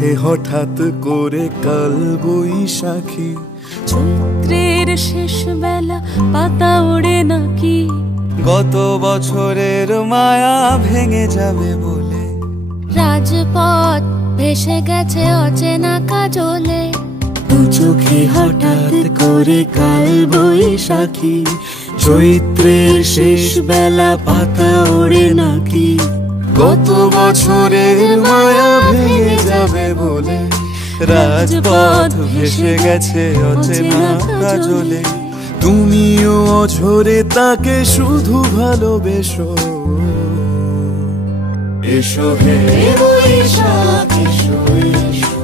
চোখে হঠাৎ করে কাল বৈশাখী, চৈত্রের শেষ বেলা পাতা ওড়ে নাকি, গত বছরের মায়া ভেঙে যাবে বলে, রাজপথ ভেসে গেছে অচেনা কাজলে, দু চোখে হঠাৎ করে কাল বৈশাখী, চৈত্রের শেষ বেলা পাতা ওড়ে নাকি, গত বছরের মায়া ভেঙে যাবে বলে, রাজপথ ভেসে গেছে অচেনা কাজলে। তুমিও অঝরে তাকে শুধু ভালোবেসো, এসো হে বৈশাখ এসো এসো।